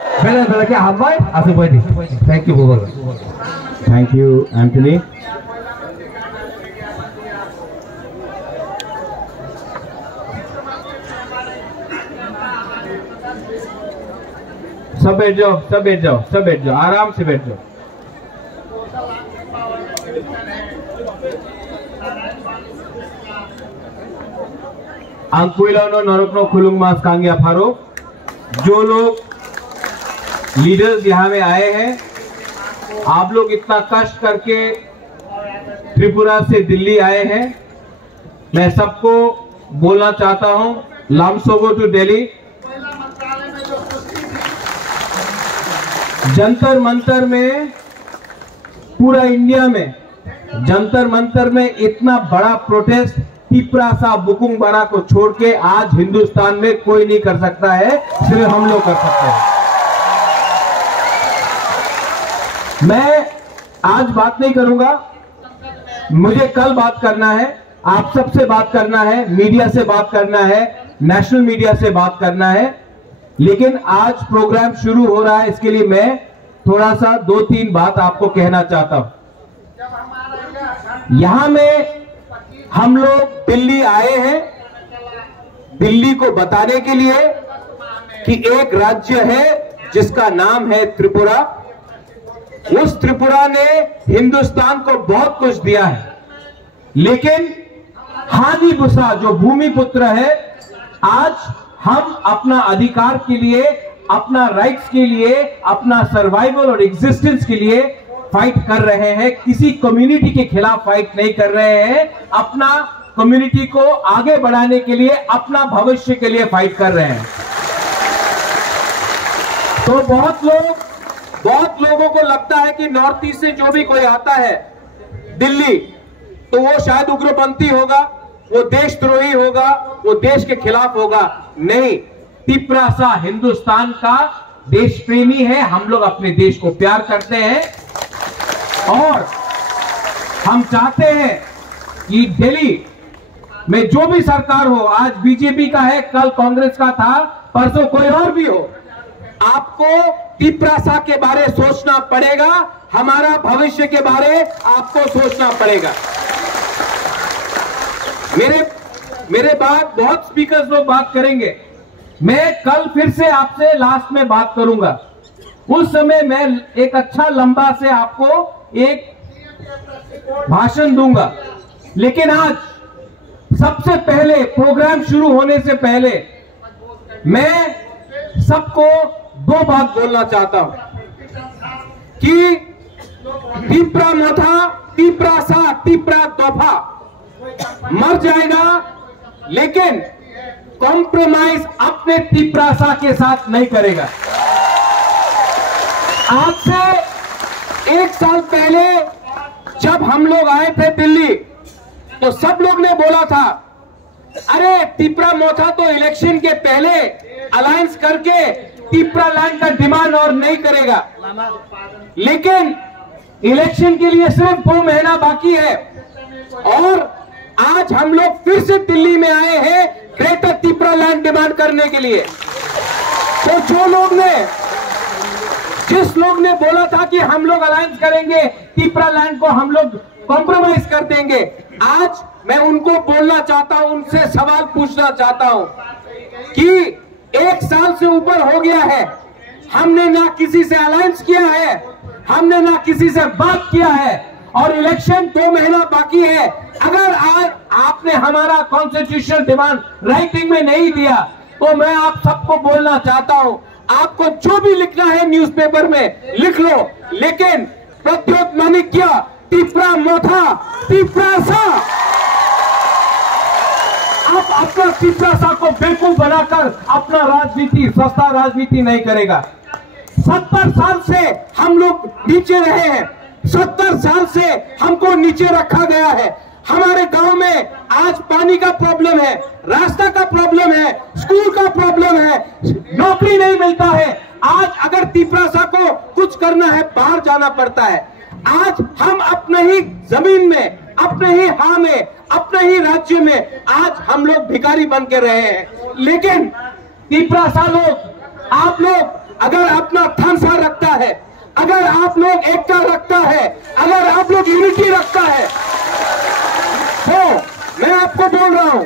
बेलाके हामबाय आसोबायदि thank you बाबा थैंक यू एंथनी सब बैठ जाओ आराम से बैठ जाओ अंकुइलानो नरकनो खुलुंगमास कांगिया फारो जो लोग लीडर्स यहाँ में आए हैं, आप लोग इतना कष्ट करके त्रिपुरा से दिल्ली आए हैं। मैं सबको बोलना चाहता हूं लामसोगो टू दिल्ली। जंतर मंतर में पूरा इंडिया में जंतर मंतर में इतना बड़ा प्रोटेस्ट तिप्रासा बुकुंग बारा को छोड़ के आज हिंदुस्तान में कोई नहीं कर सकता है, सिर्फ हम लोग कर सकते हैं। मैं आज बात नहीं करूंगा, मुझे कल बात करना है, आप सबसे बात करना है, मीडिया से बात करना है, नेशनल मीडिया से बात करना है। लेकिन आज प्रोग्राम शुरू हो रहा है, इसके लिए मैं थोड़ा सा 2-3 बात आपको कहना चाहता हूं। यहां में हम लोग दिल्ली आए हैं दिल्ली को बताने के लिए कि एक राज्य है जिसका नाम है त्रिपुरा। उस त्रिपुरा ने हिंदुस्तान को बहुत कुछ दिया है, लेकिन हानि बुसा जो भूमि पुत्र है, आज हम अपना अधिकार के लिए, अपना राइट्स के लिए, अपना सर्वाइवल और एग्जिस्टेंस के लिए फाइट कर रहे हैं। किसी कम्युनिटी के खिलाफ फाइट नहीं कर रहे हैं, अपना कम्युनिटी को आगे बढ़ाने के लिए, अपना भविष्य के लिए फाइट कर रहे हैं। तो बहुत लोगों को लगता है कि नॉर्थ ईस्ट से जो भी कोई आता है दिल्ली, तो वो शायद उग्रपंथी होगा, वो देशद्रोही होगा, वो देश के खिलाफ होगा। नहीं, तिप्रासा हिंदुस्तान का देश प्रेमी है। हम लोग अपने देश को प्यार करते हैं और हम चाहते हैं कि दिल्ली में जो भी सरकार हो, आज बीजेपी का है, कल कांग्रेस का था, परसों कोई और भी हो, आपको तिप्रासा के बारे सोचना पड़ेगा, हमारा भविष्य के बारे आपको सोचना पड़ेगा। मेरे बाद बहुत स्पीकर्स लोग बात करेंगे, मैं कल फिर से आपसे लास्ट में बात करूंगा। उस समय मैं एक अच्छा लंबा से आपको एक भाषण दूंगा। लेकिन आज सबसे पहले, प्रोग्राम शुरू होने से पहले, मैं सबको 2 बात बोलना चाहता हूं कि तिप्रा मोथा, तिप्रा सा, तिप्रा दोफा मर जाएगा, लेकिन कॉम्प्रोमाइज अपने तिप्रासा के साथ नहीं करेगा। आज से 1 साल पहले जब हम लोग आए थे दिल्ली, तो सब लोग ने बोला था, अरे तिप्रा मोथा तो इलेक्शन के पहले अलायंस करके तिप्रा लैंड का डिमांड और नहीं करेगा। लेकिन इलेक्शन के लिए सिर्फ 2 महीना बाकी है और आज हम लोग फिर से दिल्ली में आए हैं ग्रेटर तिप्रा लैंड डिमांड करने के लिए। तो जिस लोग ने बोला था कि हम लोग अलायंस करेंगे, तिप्रा लैंड को हम लोग कॉम्प्रोमाइज कर देंगे, आज मैं उनको बोलना चाहता हूं, उनसे सवाल पूछना चाहता हूं कि 1 साल से ऊपर हो गया है, हमने ना किसी से अलायंस किया है, हमने ना किसी से बात किया है और इलेक्शन 2 महीना बाकी है। अगर आज आपने हमारा कॉन्स्टिट्यूशनल डिमांड राइटिंग में नहीं दिया, तो मैं आप सबको बोलना चाहता हूं, आपको जो भी लिखना है न्यूज़पेपर में लिख लो, लेकिन प्रत्युत्मानिक्य तिप्रा मोथा, तिप्रासा, आप अपना तिप्रासा को बिल्कुल बनाकर अपना राजनीति, सस्ता राजनीति नहीं करेगा। 70 साल से हम लोग नीचे रहे हैं, 70 साल से हमको नीचे रखा गया है। हमारे गांव में आज पानी का प्रॉब्लम है, रास्ता का प्रॉब्लम है, स्कूल का प्रॉब्लम है, नौकरी नहीं मिलता है। आज अगर तिप्रासा को कुछ करना है, बाहर जाना पड़ता है। आज हम अपने ही जमीन में, अपने ही हां में, अपने ही राज्य में आज हम लोग भिखारी बन के रहे हैं। लेकिन तिप्रासा लोग, आप लोग अगर अपना थानसा रखता है, अगर आप लोग एकता रखता है, अगर आप लोग यूनिटी रखता है, तो मैं आपको बोल रहा हूं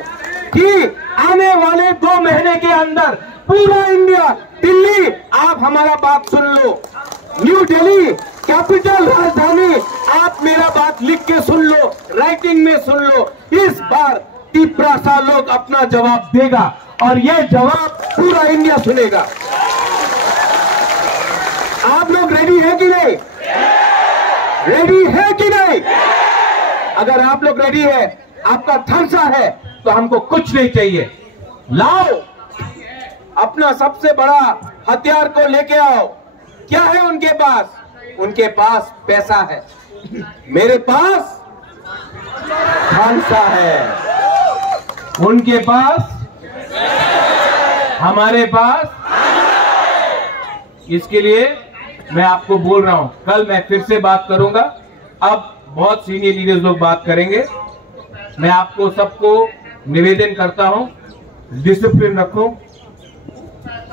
कि आने वाले 2 महीने के अंदर पूरा इंडिया, दिल्ली, आप हमारा बात सुन लो, न्यू दिल्ली कैपिटल राजधानी, आप मेरा बात लिख के सुन लो, राइटिंग में सुन लो, इस बार तिपरासा लोग अपना जवाब देगा और यह जवाब पूरा इंडिया सुनेगा। आप लोग रेडी है कि नहीं? रेडी है कि नहीं? अगर आप लोग रेडी है, आपका थानसा है, तो हमको कुछ नहीं चाहिए। लाओ अपना सबसे बड़ा हथियार को लेके आओ। क्या है उनके पास? उनके पास पैसा है, मेरे पास थानसा है, उनके पास, हमारे पास। इसके लिए मैं आपको बोल रहा हूं, कल मैं फिर से बात करूंगा, अब बहुत सीनियर लीडर्स लोग बात करेंगे। मैं आपको सबको निवेदन करता हूं, डिसिप्लिन रखो।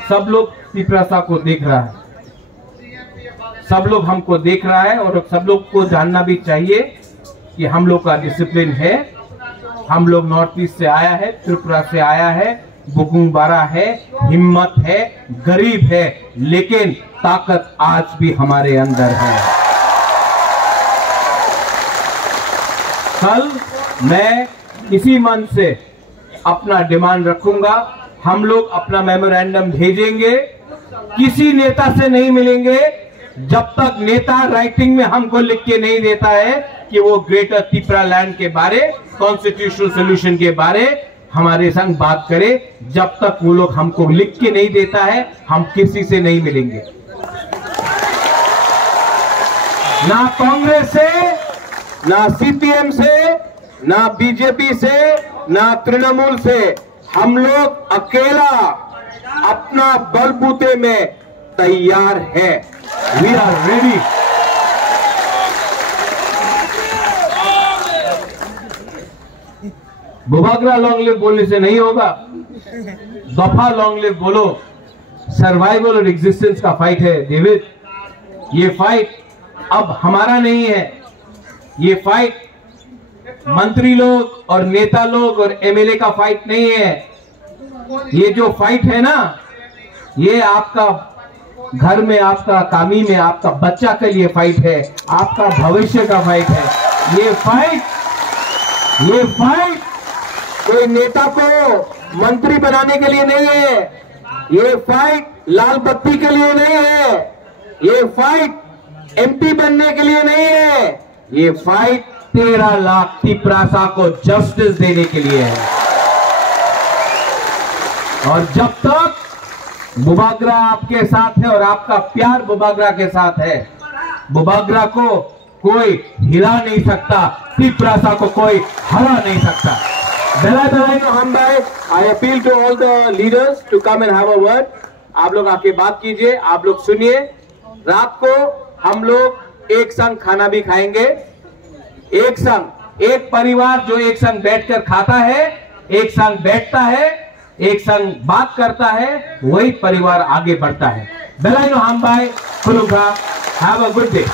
सब लोग तिपरासा को देख रहा है, सब लोग हमको देख रहा है और सब लोग को जानना भी चाहिए कि हम लोग का डिसिप्लिन है। हम लोग नॉर्थ ईस्ट से आया है, त्रिपुरा से आया है, बुकुंबारा है, हिम्मत है, गरीब है, लेकिन ताकत आज भी हमारे अंदर है। कल मैं इसी मन से अपना डिमांड रखूंगा। हम लोग अपना मेमोरेंडम भेजेंगे, किसी नेता से नहीं मिलेंगे जब तक नेता राइटिंग में हमको लिख के नहीं देता है कि वो ग्रेटर त्रिपुरा लैंड के बारे, कॉन्स्टिट्यूशनल सोल्यूशन के बारे हमारे संग बात करे। जब तक वो लोग हमको लिख के नहीं देता है, हम किसी से नहीं मिलेंगे, ना कांग्रेस से, ना सीपीएम से, ना बीजेपी से, ना तृणमूल से। हम लोग अकेला अपना बलबूते में तैयार है। We are ready. बुबागरा लॉन्ग लिव बोलने से नहीं होगा, दफा लॉन्ग लिव बोलो। सर्वाइवल और एग्जिस्टेंस का फाइट है डेविड। ये फाइट अब हमारा नहीं है, ये फाइट मंत्री लोग और नेता लोग और एमएलए का फाइट नहीं है। ये जो फाइट है ना, ये आपका घर में, आपका कामी में, आपका बच्चा के लिए फाइट है, आपका भविष्य का फाइट है। ये फाइट कोई नेता को मंत्री बनाने के लिए नहीं है, ये फाइट लाल बत्ती के लिए नहीं है, ये फाइट एमपी बनने के लिए नहीं है, ये फाइट 13 लाख तिपरासा को जस्टिस देने के लिए है। और जब तक बुबागरा आपके साथ है और आपका प्यार बुबागरा के साथ है, बुबागरा को कोई हिला नहीं सकता, तिपरासा को कोई हरा नहीं सकता। I appeal to all the leaders to come and have a word. आप लोग आके बात कीजिए, आप लोग सुनिए। रात को हम लोग एक संग खाना भी खाएंगे, एक संग, एक परिवार जो एक संग बैठकर खाता है, एक संग बैठता है, एक संग बात करता है, वही परिवार आगे बढ़ता है। बेलाइनो हम bye, have a good day.